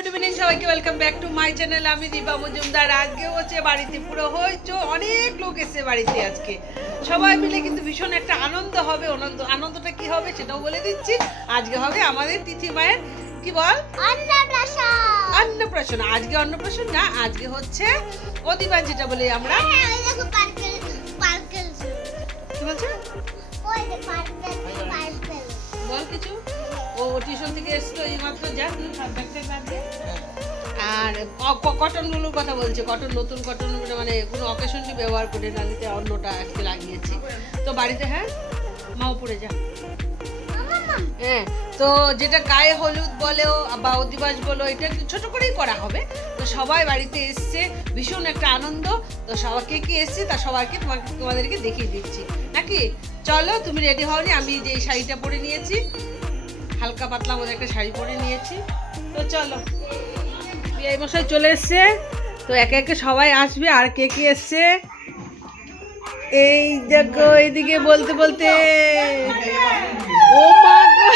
Good evening সবাইকে, welcome back to my channel. আমি দীপা মজুমদার। আজকে হচ্ছে বাড়িতে পুরো হয়েছে, অনেক লোক এসেছে বাড়িতে আজকে। সবাই মিলে কিন্তু ভীষণ একটা আনন্দ হবে। আনন্দটা কি হবে সেটাও বলে দিচ্ছি। আজকে হবে আমাদের তিথি মায়ের কি বল অন্নপ্রাশন। আজকে অন্নপ্রাশন না, আজকে হচ্ছে অধিবাস, যেটা বলি আমরা। কি বলছো? বল কিছু। ও টিউশন থেকে এসছো এই মাত্র, যা তুই ব্যাগটা বাঁধে। আর কটন গুলোর কথা বলছে, কটন নতুন কটন মানে কোনো অকেশনলি ব্যবহার করে না, নিতে অন্যটা আজকে লাগিয়েছি তো বাড়িতে। হ্যাঁ মাও পড়ে যা। হ্যাঁ, তো যেটা গায়ে হলুদ বলেও বা অধিবাস বলো, এটা একটু ছোট করেই করা হবে। তো সবাই বাড়িতে এসছে, ভীষণ একটা আনন্দ। তো সবাইকে কি এসছে তা সবাইকে তোমাদেরকে দেখিয়ে দিচ্ছি নাকি। চলো, তুমি রেডি হওনি। আমি যে শাড়িটা পরে নিয়েছি, হালকা পাতলা মধ্যে একটা শাড়ি পরে নিয়েছি। তো চলো, বিয়ে মশাই চলে এসছে। তো একে একে সবাই আসবে। আর কে কে এসছে এই দেখো, এইদিকে বলতে বলতে। ও মা গো,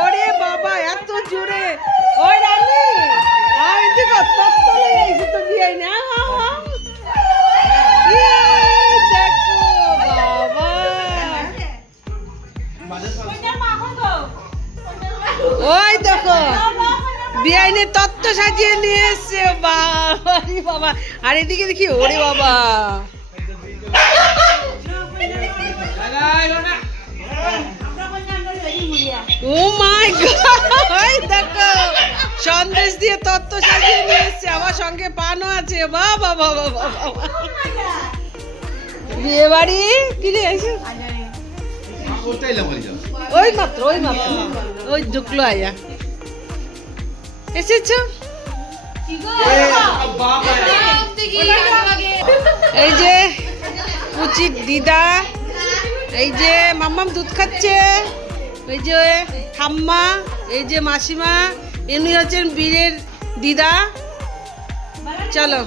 ওরে বাবা এত জোরে। ওই রানী, আই দেখো তত্তলে এসে তো বিয়ে না। দেখো বাবা, ওই দেখো বিআইনের তত্ত্ব সাজিয়ে নিয়ে এসছে। বাবা বাবা, আর এদিকে দেখি, ওরে বাবা, ও মাই গড, দেখো সন্দেশ দিয়ে তত্ত্ব সাজিয়ে নিয়ে এসছে। আমার সঙ্গে পানও আছে। বাবা বাবা বাবা, বিয়ে বাড়ি কি রে এসে ওই মাত্র ওই ঢুকলো। আয়া এসেছো? এই যে উচিত দিদা, এই যে মাম্মাম দুধ খাচ্ছে, এই যে ঠাম্মা, এই যে মাসিমা, এমনি হচ্ছেন বীরের দিদা। চলো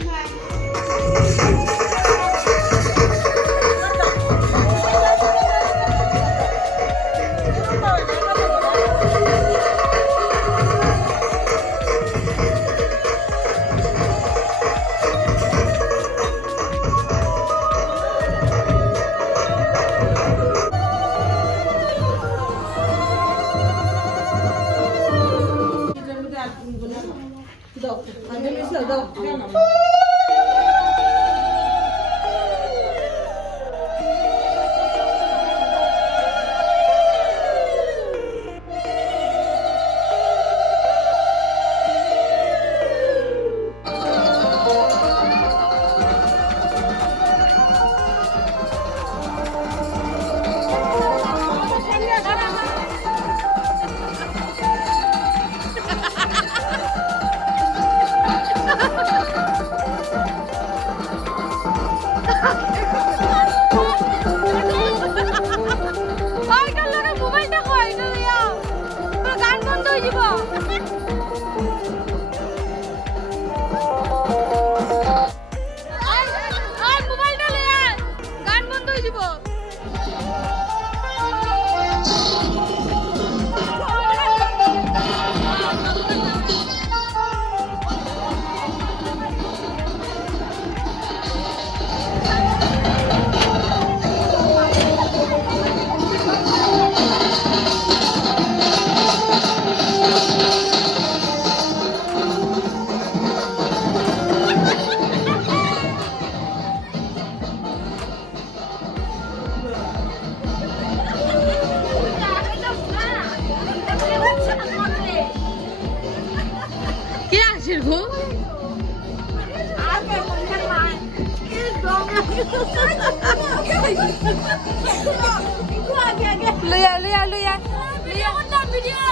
লুয়া ভিডিও।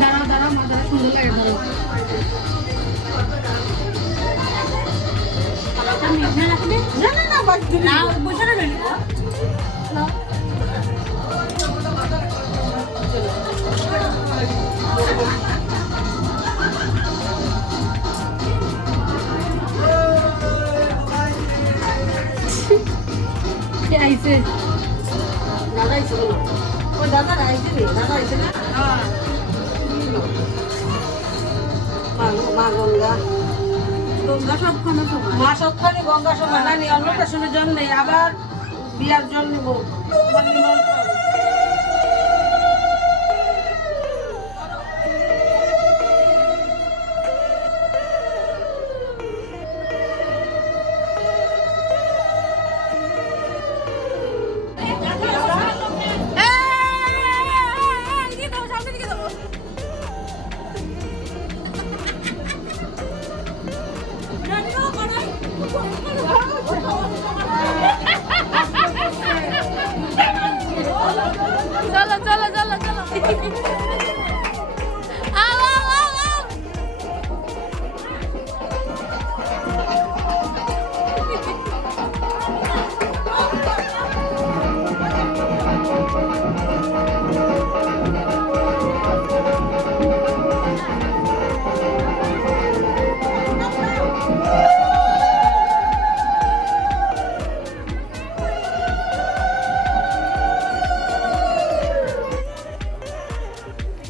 দাঁড়াও দাঁড়াও, মা দাঁড়া, সুন্দর লাগে। না না না বসে না না কে আইছে দাদা আইছে বলো ও দাদা আইছে রে দাদা আইছে না হ্যাঁ মা গঙ্গা মা সবখানে গঙ্গা সমান নানি অন্নপ্রাশনের জল নেই আবার বিয়ার জল নেব চলো চলো চলো চলো আও আও আও আও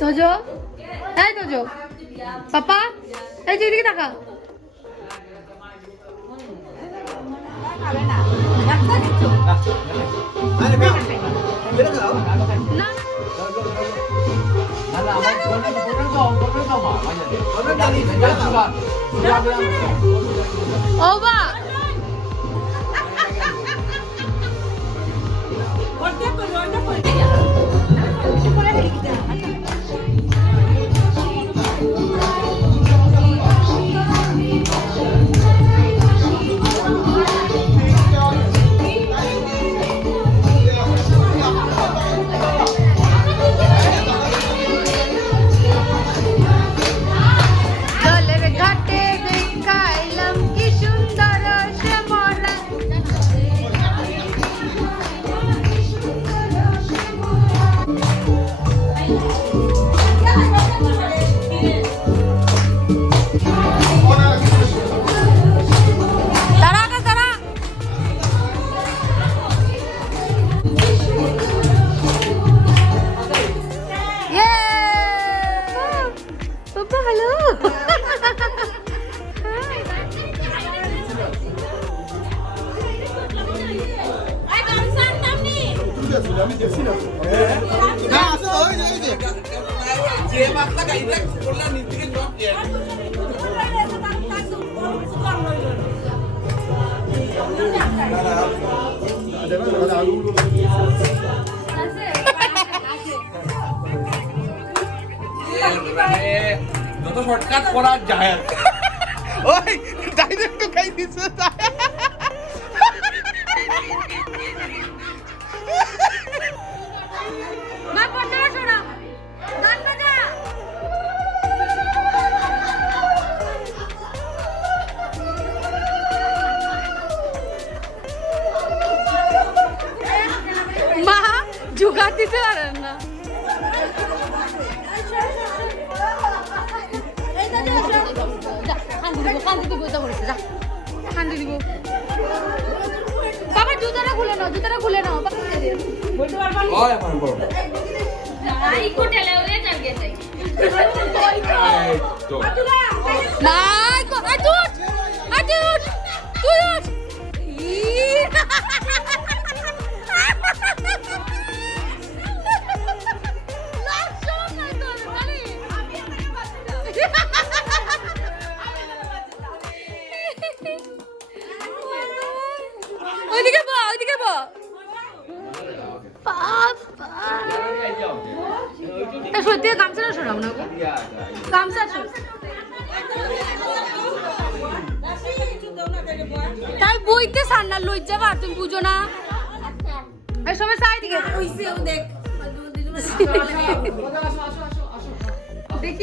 তোজো এই তোজো পাপা এই যে এদিকে তাকা ও বা যত শর্টকাট করা যায় ওই ডাইরেক্ট তো খাই দিছে মা পড়তে শোনা গান বাজা মা জুগার দিতে পারেন না বাবা জুতাটা খুলে নাও ওইদিকে বা সত্যি গামছাটা সরাও না গামছা তাই বইতে সান্নার লজ্জা পার তুমি বুঝো না এই সময় সাই দিকে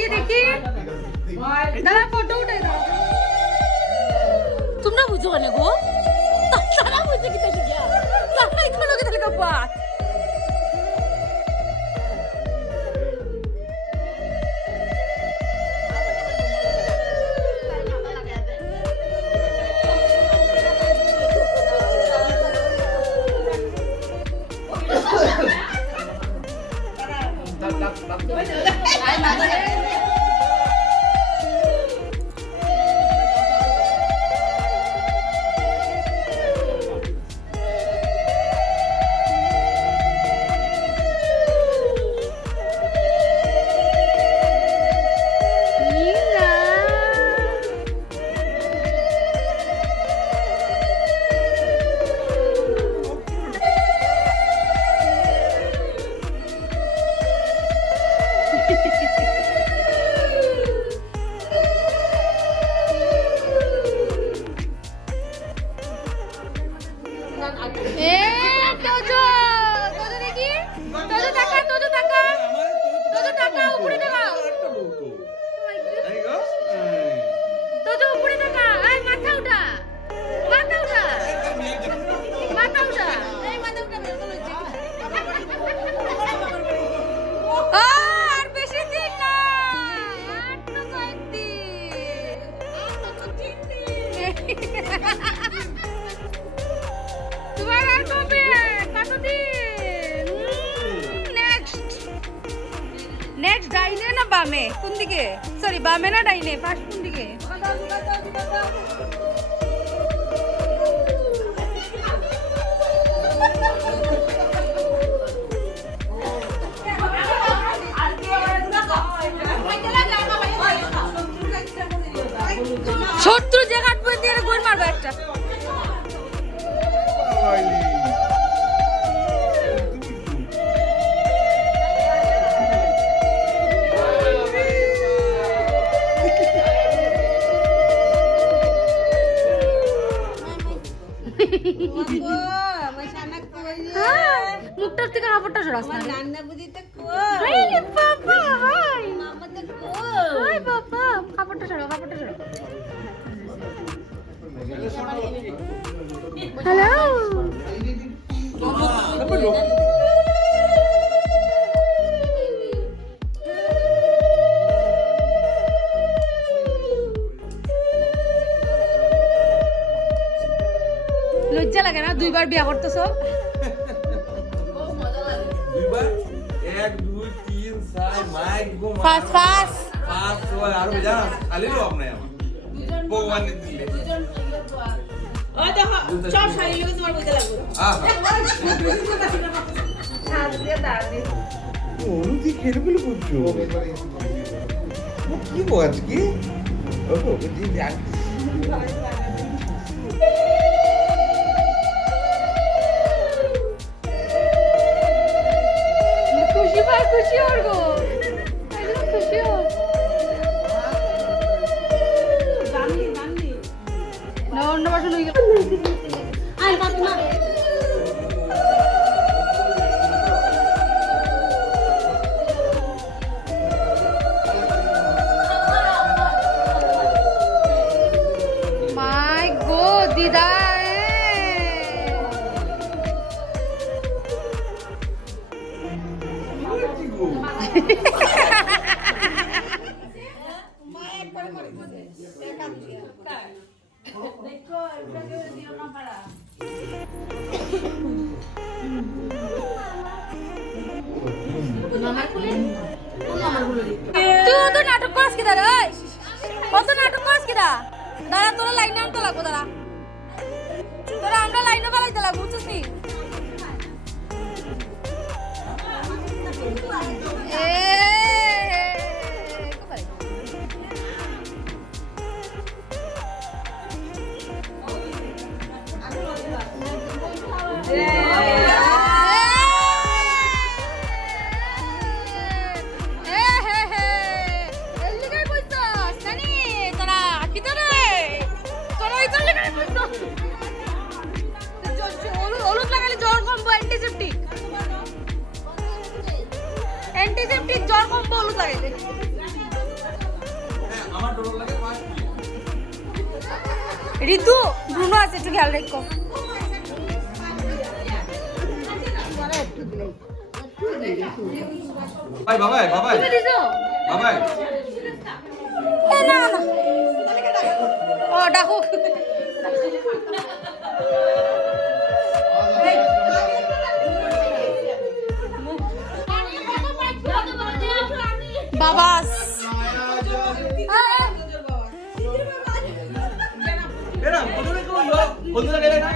দেখি দাদা ফটো উঠে দাও তোমরা বুঝো না গো বামে কোন দিকে সরি বামে না ডাইনে পাশ কোন দিকে শত্রু যে কাটবো দিয়ে গোল মারবো একটা মুখটার থেকে কাপড়টা সরাস না বাবা কাপড়টা সরাও হ্যালো লজ্জা লাগে না দুইবার বিয়া করতেছো দুইবার 1 2 3 4 মাইক গো ফাস ফাস পাঁচ ছয় আর বেজা খালি লো আপনি আমার ভগবান দিলে ও দেখো সব শাড়ি লগে তোমার বুঝতে লাগবে অনুতি খেলে বলে বুঝছো কি গো আজকে ও বুঝি দেখ खुशी और गो एकदम खुशी हो ना অন্য বাসন হয়ে গেল আই ফাতিমা মাই গো দিদা তুই তো নাটক করিস কি দাঁড়া কত নাটক করিস কি দাঁড়া তোরা লাইনে আনতে লাগবো দাঁড়া তোরা আমরা লাইনে পালাইতে লাগবো বুঝছিস নি অ্যান্টিসেপটিক জ্বর কম্বল হলুদ লাগাইতে আমার ডর লাগে পাঁচ ঋতু ব্রুনো আছে একটু খেয়াল রাখো ভাই বাবাই বাবাই তুমি দিছো বাবাই এ না না ও ডাকো বাবাস এরা বন্ধুরা কই হলো বন্ধুরা গেলে না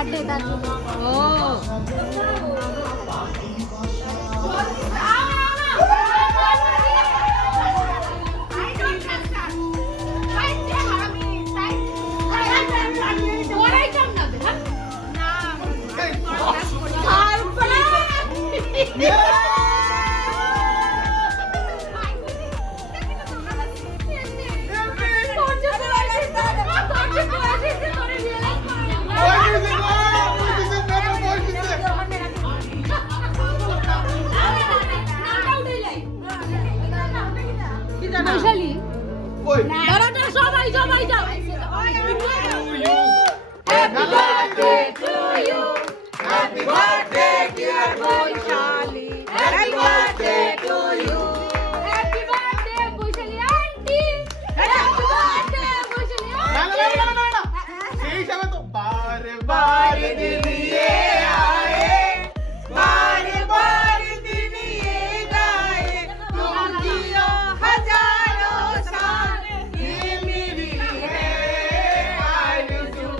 বার্থডে তার জন্য। ও বৈশালী দাঁড়াটা সবাই সবাই যাও। Happy birthday to you. Happy birthday dear Boishali. Happy birthday to you. Happy birthday Baishali aunty. Happy birthday Baishali aunty. সেই হিসাবে তো বারে বারে দিন ये आए बारे बारे दिन ये गाए तुम जियो हजारों साल ये मेरी है आरज़ू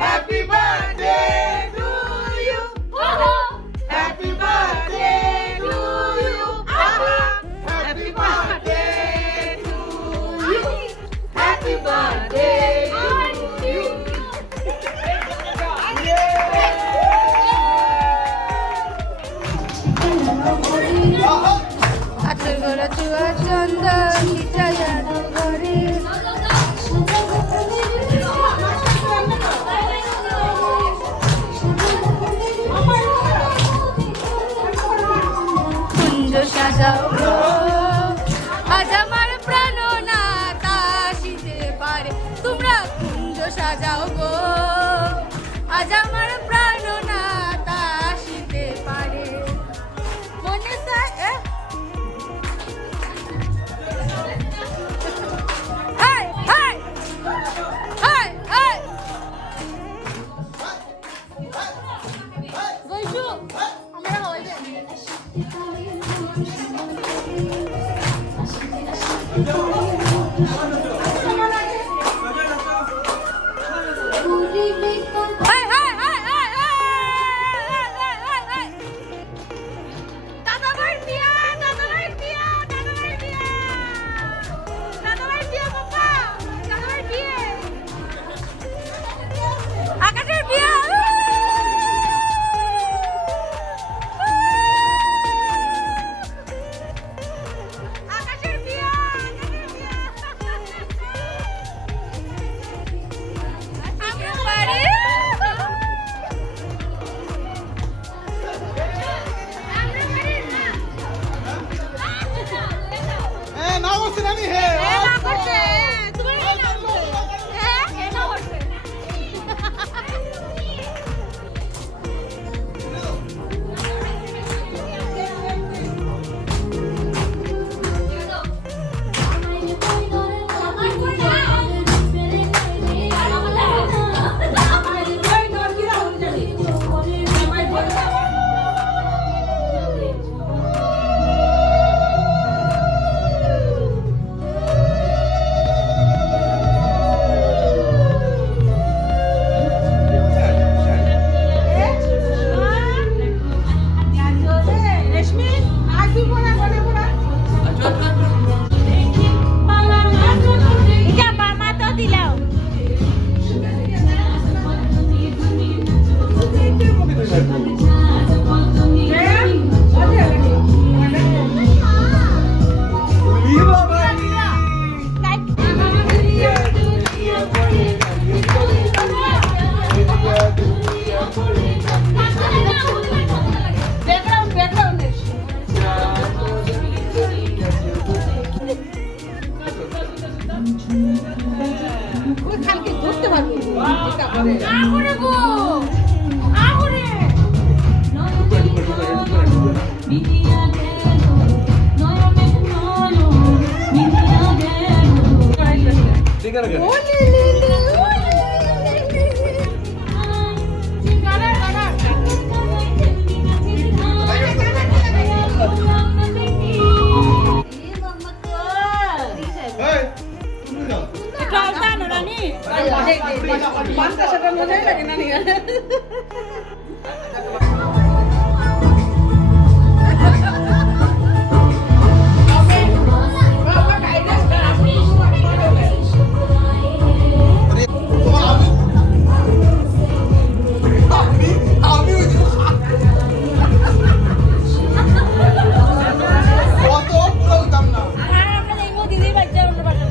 happy birthday to you happy birthday to you happy birthday to you happy birthday আচল গড়া চুয়া চন্দন চায়ার ঘরে কুঞ্জ সাজাও গো, আজ আমার প্রাণনাথ আসিতে পারে। তোমরা কুঞ্জ সাজাও গো, আজ আমার প্রাণনাথ আসিতে পারে। মনে চায় high high high high Baishu আমরা হইবে high high high high high দাদা ভাই দিয়া দাদা ভাই দিয়া দাদা ভাই দিয়া দাদা ভাই দিয়া বাবা দাদা ভাই দিয়া আকাশের বিয়া আকাশের বিয়া আমরা পারি না বলছি নানি হে না করছে তুমি না করছে হ্যাঁ না করছে নানি পাঁচটা সেটা মজাই লাগে না নিয়ে আর আমরা দেখবো দিদির বাচ্চা অন্য বাচ্চা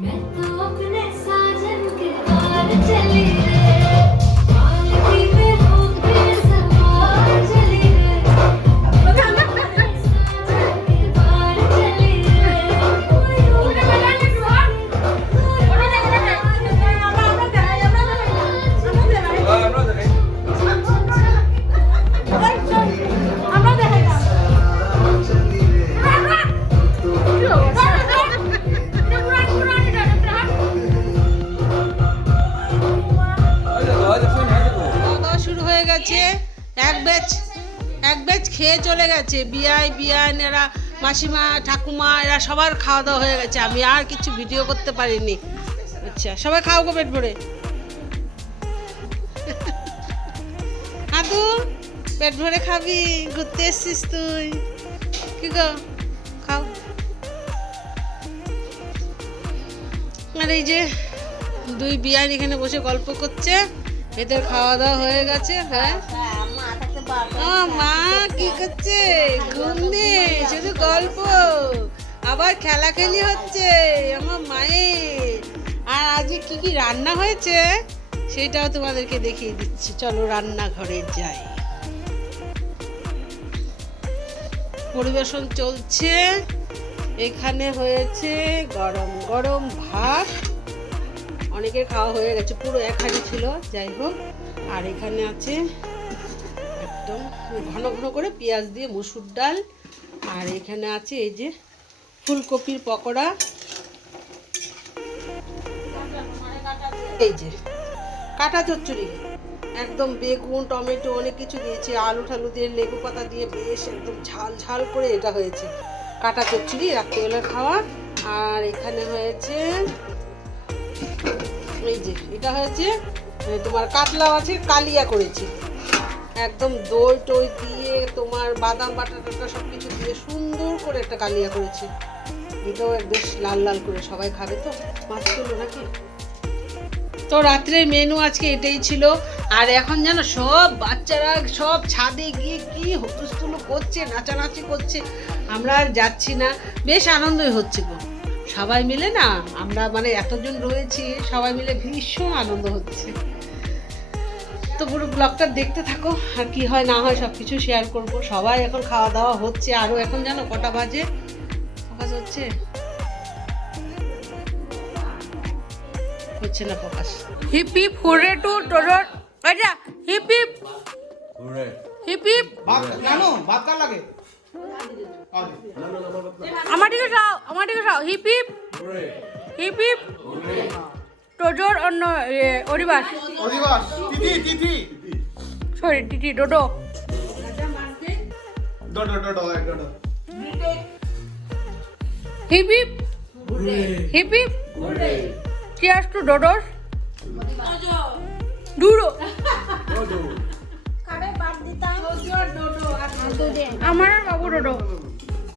मैं तो अपने साजन के पार चली रे पालकी में होके सवार चली रे अपने साजन के पार चली रे আমরা দেখাই না খাওয়া দাওয়া শুরু হয়ে গেছে এক ব্যাচ খেয়ে চলে গেছে বিয়ানেরা মাসিমা ঠাকুমা এরা সবার খাওয়া দাওয়া হয়ে গেছে আমি আর কিছু ভিডিও করতে পারিনি আচ্ছা সবাই খাও গো পেট ভরে আদু পেট ভরে খাবি ঘুরতে এসছিস তুই কি গো খাও আর এই যে দুই বিয়ান এখানে বসে গল্প করছে এদের খাওয়া দাওয়া হয়ে গেছে হ্যাঁ ও মা কি করছে ঘুম নেই শুধু গল্প আবার খেলাখেলি হচ্ছে আমার মায়ের আর আজকে কি কি রান্না হয়েছে সেটাও তোমাদেরকে দেখিয়ে দিচ্ছি চলো রান্নাঘরে যাই পরিবেশন চলছে এখানে হয়েছে গরম গরম ভাত অনেকের খাওয়া হয়ে গেছে পুরো এক হাঁড়ি ছিল যাই হোক আর এখানে আছে একদম ঘন ঘন করে পেঁয়াজ দিয়ে মসুর ডাল আর এখানে আছে এই যে ফুলকপির পকোড়া এই যে কাটা চচ্চড়ি একদম বেগুন টমেটো অনেক কিছু দিয়েছে আলু ঠালু দিয়ে লেবু পাতা দিয়ে বেশ একদম ঝাল ঝাল করে এটা হয়েছে কাটা চচ্চড়ি রাত্রিবেলার খাওয়া আর এখানে হয়েছে এই যে এটা হয়েছে তোমার কাতলা মাছের কালিয়া করেছি একদম দই টই দিয়ে তোমার বাদাম বাটা টাটা সব কিছু দিয়ে সুন্দর করে একটা কালিয়া করেছি এটাও বেশ লাল লাল করে সবাই খাবে তো মাছ তুলো নাকি তো রাত্রের মেনু আজকে এটাই ছিল আর এখন জানো সব বাচ্চারা সব ছাদে গিয়ে কি হুতুস্থুলো করছে নাচানাচি করছে আমরা আর যাচ্ছি না বেশ আনন্দই হচ্ছে গো সবাই মিলে না আমরা মানে এতজন রয়েছি সবাই মিলে ভীষণ আনন্দ হচ্ছে তো পুরো ব্লগটা দেখতে থাকো আর কি হয় না হয় সব কিছু শেয়ার করবো সবাই এখন খাওয়া দাওয়া হচ্ছে আরও এখন জানো কটা বাজে ফোকাস হচ্ছে না ফোকাস হিপ হিপ হুরে টু টোরর আচ্ছা হিপ হিপ হিপ হিপ জানো ভাত কার লাগে আমার দিকে চাও হিপ হিপ হিপ হিপ টোজোর অন্য অরিবাস তিথি সরি টিটি ডোডো hip hip hip hip cheers to ডোডোস ডুডো আমার আর বাবু ডোডো